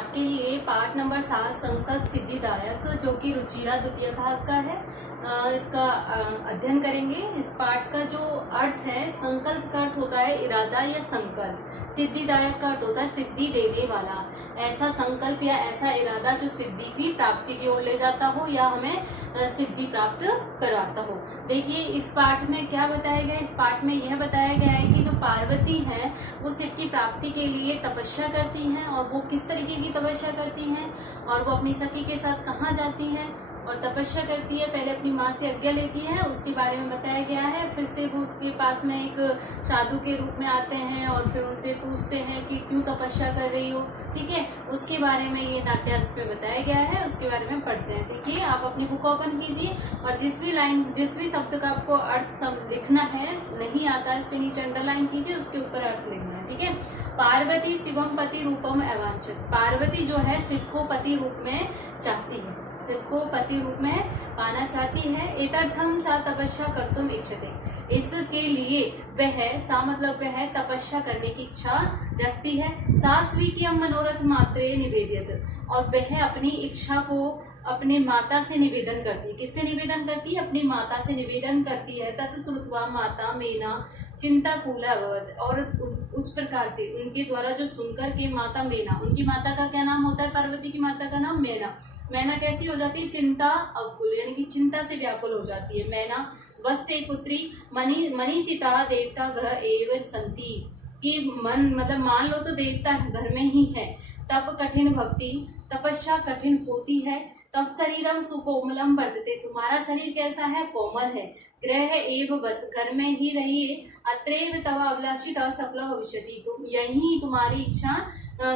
आपके लिए पाठ नंबर 7 संकल्प सिद्धिदायक जो कि रुचिरा द्वितीय भाग का है, इसका अध्ययन करेंगे। इस पाठ का जो अर्थ है, संकल्प का अर्थ होता है इरादा या संकल्प, सिद्धिदायक का अर्थ होता है सिद्धि देने वाला, ऐसा संकल्प या ऐसा इरादा जो सिद्धि की प्राप्ति की ओर ले जाता हो या हमें सिद्धि प्राप्त कराता हो। देखिए इस पाठ में क्या बताया गया है, इस पाठ में यह बताया गया है कि जो पार्वती है वो शिव की प्राप्ति के लिए तपस्या करती हैं, और वो किस तरीके की तपस्या करती हैं, और वो अपनी सखी के साथ कहाँ जाती हैं और तपस्या करती है। पहले अपनी माँ से आज्ञा लेती है, उसके बारे में बताया गया है। फिर से वो उसके पास में एक साधु के रूप में आते हैं और फिर उनसे पूछते हैं कि क्यों तपस्या कर रही हो, ठीक है। उसके बारे में ये नाट्यांश में बताया गया है, उसके बारे में पढ़ते हैं। देखिए आप अपनी बुक ओपन कीजिए और जिस भी शब्द का आपको अर्थ सब लिखना है, नहीं आता है, उसके नीचे अंडरलाइन कीजिए, उसके ऊपर अर्थ लिखना है, ठीक है। पार्वती शिवम पति रूपम अवांछित, पार्वती जो है शिव को पति रूप में चाहती है, शिव को पति रूप में पाना चाहती है। एतर्थम सा तपस्या कर्तुम इच्छते, इसके लिए वह सा मतलब वह तपस्या करने की इच्छा रखती है। सा स्वीकियम मनोरथ मात्रे निवेदित, और वह अपनी इच्छा को अपने माता से निवेदन करती है। किससे निवेदन करती है? अपनी माता से निवेदन करती है। तत्श्रुत्वा माता मेना चिंताकुला अभवत्, और उस प्रकार से उनके द्वारा जो सुनकर के माता मेना, उनकी माता का क्या नाम होता है? पार्वती की माता का नाम मेना। मैना कैसी हो जाती है? चिंता अवकुल, यानी कि चिंता से व्याकुल हो जाती है। मैना वत्से पुत्री मनीषिता देवता ग्रह एवं संति, कि मन मतलब मान लो तो देवता घर में ही है। तप कठिन भक्ति, तपस्या कठिन होती है। तब शरीरम सुकोमलम वर्तते, तुम्हारा शरीर कैसा है? कोमल है। ग्रह एव बस, घर में ही रहिए। अत्रैव तव अभिलाषिता सफल भविष्यति, तुम यही तुम्हारी इच्छा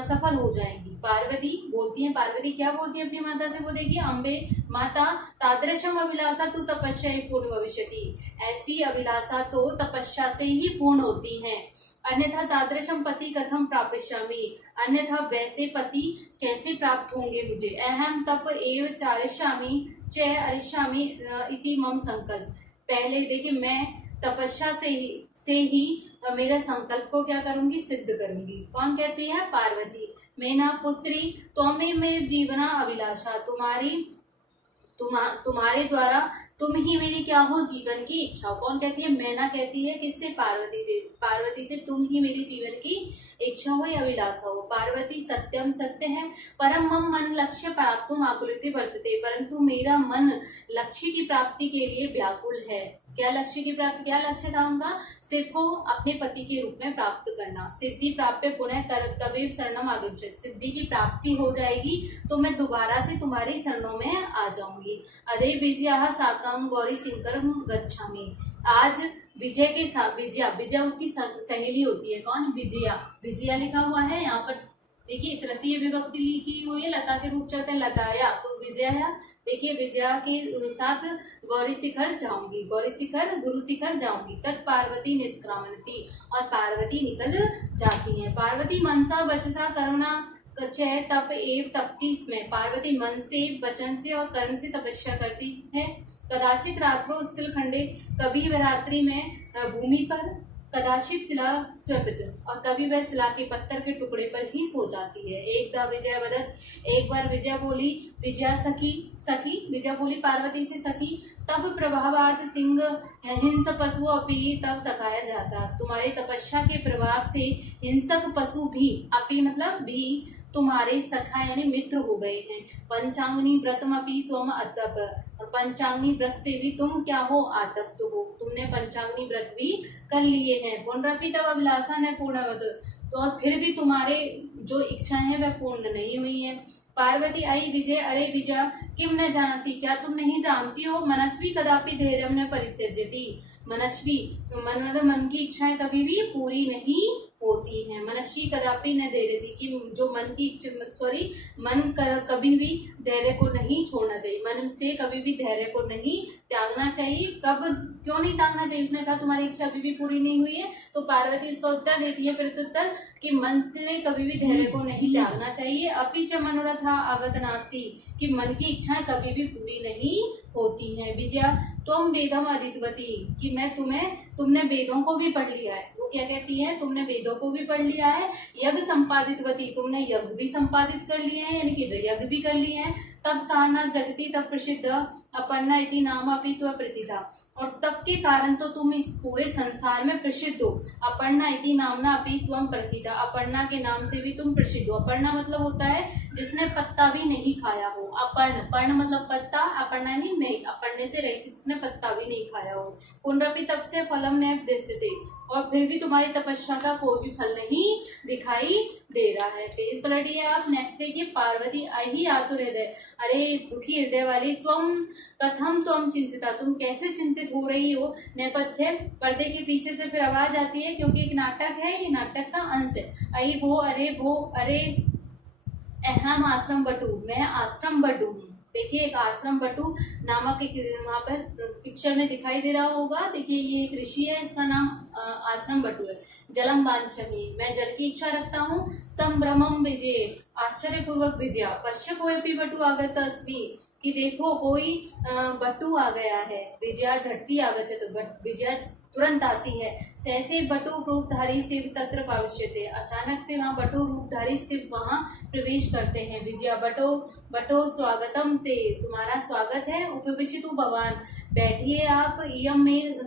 सफल हो जाएगी। पार्वती बोलती है, पार्वती क्या बोलती है अपनी माता से? वो देखिए, अम्बे माता तादृशम अभिलाषा तु तपस्या पूर्ण भविष्यति, ऐसी अभिलाषा तो तपस्या से ही पूर्ण होती है। अन्यथा तादृशम पति कथम प्राप्स्यामि, अन्यथा वैसे पति कैसे प्राप्त होंगे मुझे। अहम तप एव चारिष्यामि च अरिष्यामि इति मम संकल्प, पहले देखिए मैं तपस्या से ही मेरे संकल्प को क्या करूंगी? सिद्ध करूंगी। कौन कहती है? पार्वती। मेना पुत्री त्वमेव जीवना अभिलाषा, तुम्हारे द्वारा तुम ही मेरी क्या हो? जीवन की इच्छा हो। कौन कहती है? मैना कहती है। किससे? पार्वती से तुम ही मेरी जीवन की इच्छा हो या अभिलाषा हो। पार्वती सत्यम सत्य है। परम मम मन लक्ष्य प्राप्तुम आकुलिते वर्तते, परंतु मेरा मन लक्ष्य की प्राप्ति के लिए व्याकुल है। क्या लक्ष्य की प्राप्ति? क्या लक्ष्य था उनका? शिव को अपने पति के रूप में प्राप्त करना। सिद्धि प्राप्य पुनः तवेव शरणम आगच्छति, सिद्धि की प्राप्ति हो जाएगी तो मैं दोबारा से तुम्हारी शरणों में आ जाऊंगी। अदे विजया साकम गौरी सिंकर गच्छामि, आज विजय के साथ, विजया उसकी सहेली होती है। कौन? विजया। विजया लिखा हुआ है यहाँ पर, देखिए तृतीय विभक्ति लिखी हुई है, लता के रूप चलते लताया, तो विजया। देखिए विजया के साथ गौरी शिखर जाऊंगी, गौरी शिखर गुरु शिखर जाऊंगी। तत् पार्वती निष्क्रामन्ति, और पार्वती निकल जाती है। पार्वती मनसा वचसा करुणा चय तप एव तपती, इसमें पार्वती मन से, वचन से और कर्म से तपस्या करती है। कदाचित रात्रो स्थिल खंडे, कभी वह रात्रि में भूमि पर, कदाचित शिला स्वपित, और कभी वह शिला के पत्थर के टुकड़े पर ही सो जाती है। एकदा विजय वदत, एक बार विजय बोली, विजया सखी विजय बोली पार्वती से, सखी तब प्रभावात सिंह हिंस पशु अपी तब सखाया जाता, तुम्हारी तपस्या के प्रभाव से हिंसक पशु भी, अपी मतलब भी, तुम्हारे सखा यानी मित्र हो गए हैं। पंचांगनी व्रतमपि तुम अतप, और पंचांगनी व्रत से भी तुम क्या हो? आतप्त हो, तुमने पंचांगनी व्रत भी कर लिए हैं। पुनरपि तव अभिलाषा न पूर्णवत, तो और फिर भी तुम्हारे जो इच्छाएं हैं वह पूर्ण नहीं हुई है। पार्वती आई विजय, अरे विजय किम न जानसी, क्या तुम नहीं जानती हो? मनस्वी कदापि धैर्यम न परित्यजति, मनस्वी मन की इच्छाएं कभी भी पूरी नहीं होती है। मनस्वी कदापि न धैर्य थी, कि जो मन की कभी भी धैर्य को नहीं छोड़ना चाहिए, मन से कभी भी धैर्य को नहीं त्यागना चाहिए। कब क्यों नहीं त्यागना चाहिए? उसने कहा तुम्हारी इच्छा अभी भी पूरी नहीं हुई है, तो पार्वती उसका उत्तर देती है, प्रत्युत्तर, कि मन से कभी भी धैर्य को नहीं त्यागना चाहिए। अपि च मनोरथा आगत नास्ति, कि मन की इच्छाएं कभी भी पूरी नहीं होती हैं। विजया तुम वेदम अधीतवती, कि मैं तुमने वेदों को भी पढ़ लिया है। वो क्या कहती है, तुमने वेदों को भी पढ़ लिया है, यज्ञ संपादितवती, तुमने यज्ञ भी संपादित कर लिए हैं, यानी कि यज्ञ भी कर लिए हैं। तब कारना जगती तब प्रसिद्ध अपर्णा इति नाम अपि त्व प्रथिता, और तब के कारण तो तुम इस पूरे संसार में प्रसिद्ध हो। अपर्णा इति नामना अपि त्वं प्रथिता, अपर्णा के नाम से भी तुम प्रसिद्ध हो। अपर्णा मतलब होता है जिसने पत्ता भी नहीं खाया हो। अपर्ण, पर्ण मतलब पत्ता, अपर्णा नहीं, अपरने से रहित, जिसने पत्ता भी नहीं खाया हो। पुनरपि तप से फलम न दृश्यते, और फिर भी तुम्हारी तपस्या का कोई भी फल नहीं दिखाई दे रहा है। पेज पलटिए आप, नेक्स्ट देखिए, पार्वती आई आतुर हृदय, अरे दुखी हृदय वाली, तुम कथम तुम चिंतिता, तुम कैसे चिंतित हो रही हो। नेपथ्य, पर्दे के पीछे से फिर आवाज आती है, क्योंकि एक नाटक है, ये नाटक का अंश है। आई वो, अरे अहम आश्रम बटू, मैं आश्रम बटू हूँ। देखिए एक आश्रम बटू नामक एक वहाँ पर पिक्चर में दिखाई दे रहा होगा। देखिए ये एक ऋषि है, इसका नाम आश्रम बटू है। जलम वांछामि, मैं जल की इच्छा रखता हूँ। संभ्रमम विजय, आश्चर्यपूर्वक विजया। पश्य कोऽपि बटू आगत अस्मि, कि देखो कोई बटू आ गया है। विजया झटती आगच्छतु, विजया तुरंत आती है। सहसे बटु रूपधारी शिव तत्र प्रविश्यते, अचानक से वहाँ बटु रूपधारी शिव वहाँ प्रवेश करते हैं। विजया बटो स्वागतम ते, तुम्हारा स्वागत है। उपविशितु भवान, बैठिए आप। इयं में